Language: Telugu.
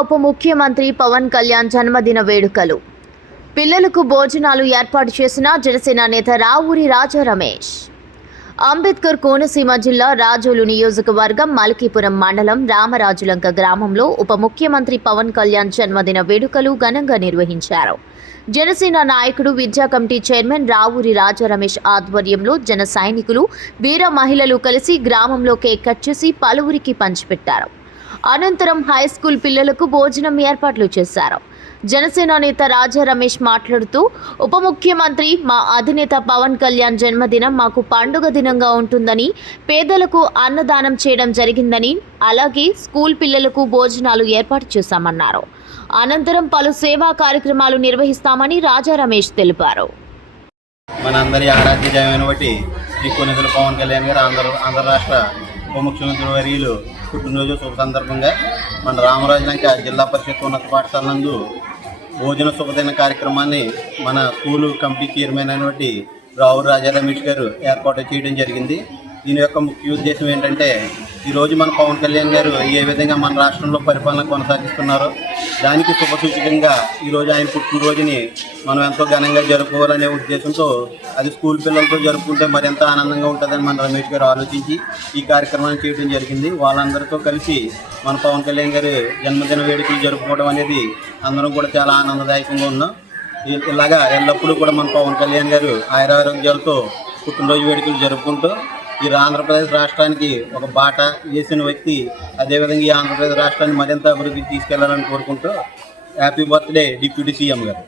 ఉప ముఖ్యమంత్రి పవన్ కళ్యాణ్ జన్మదిన వేడుకలు. పిల్లలకు భోజనాలు ఏర్పాటు చేసిన జనసేన నేత రావూరి రాజా రమేష్. అంబేద్కర్ కోనసీమ జిల్లా రాజోలు నియోజకవర్గం మల్కీపురం మండలం రామరాజులంక గ్రామంలో ఉప ముఖ్యమంత్రి పవన్ కళ్యాణ్ జన్మదిన వేడుకలు ఘనంగా నిర్వహించారు. జనసేన నాయకుడు విద్యా కమిటీ చైర్మన్ రావూరి రాజా రమేష్ ఆధ్వర్యంలో జన సైనికులు, వీర మహిళలు కలిసి గ్రామంలో కేక్ కట్ చేసి పలువురికి పంచిపెట్టారు. అనంతరం హై స్కూల్ పిల్లలకు భోజనం ఏర్పాట్లు చేశారు. జనసేన నేత రాజా రమేష్ మాట్లాడుతూ, ఉప ముఖ్యమంత్రి మా అధినేత పవన్ కళ్యాణ్ జన్మదినం మాకు పండుగ దినంగా ఉంటుందని, పేదలకు అన్నదానం చేయడం జరిగిందని, అలాగే స్కూల్ పిల్లలకు భోజనాలు ఏర్పాటు చేశామన్నారు. అనంతరం పలు సేవా కార్యక్రమాలు నిర్వహిస్తామని రాజా రమేష్ తెలిపారు. మనందరి ఆరాధ్య దైవమైన బట్టి శ్రీ కొనిదెల పవన్ కళ్యాణ్ గారు ఆంధ్ర రాష్ట్ర ఉప ముఖ్యమంత్రి వర్యులు పుట్టినరోజు శుభ సందర్భంగా మన రామరాజులంక జిల్లా పరిషత్ ఉన్నత పాఠశాల నందు భోజన శుభదిన కార్యక్రమాన్ని మన స్కూలు కమిటీ చైర్మన్ అయినటువంటి రావూరి రాజా రమేష్ గారు ఏర్పాటు చేయడం జరిగింది. దీని యొక్క ముఖ్య ఉద్దేశం ఏంటంటే, ఈరోజు మన పవన్ కళ్యాణ్ గారు ఏ విధంగా మన రాష్ట్రంలో పరిపాలన కొనసాగిస్తున్నారో దానికి శుభసూచకంగా ఈరోజు ఆయన పుట్టినరోజుని మనం ఎంతో ఘనంగా జరుపుకోవాలనే ఉద్దేశంతో, అది స్కూల్ పిల్లలతో జరుపుకుంటే మరింత ఆనందంగా ఉంటుందని మన రమేష్ గారు ఆలోచించి ఈ కార్యక్రమాన్ని చేయడం జరిగింది. వాళ్ళందరితో కలిసి మన పవన్ కళ్యాణ్ గారి జన్మదిన వేడుకలు జరుపుకోవడం అనేది అందరం కూడా చాలా ఆనందదాయకంగా ఉన్నాం. ఇలాగా ఎల్లప్పుడూ కూడా మన పవన్ కళ్యాణ్ గారు ఆయురారోగ్యాలతో పుట్టినరోజు వేడుకలు జరుపుకుంటూ ఈ ఆంధ్రప్రదేశ్ రాష్ట్రానికి ఒక బాట వేసిన వ్యక్తి. అదేవిధంగా ఈ ఆంధ్రప్రదేశ్ రాష్ట్రాన్ని మరింత అభివృద్ధికి తీసుకెళ్లాలని కోరుకుంటూ హ్యాపీ బర్త్డే డిప్యూటీ సీఎం గారు.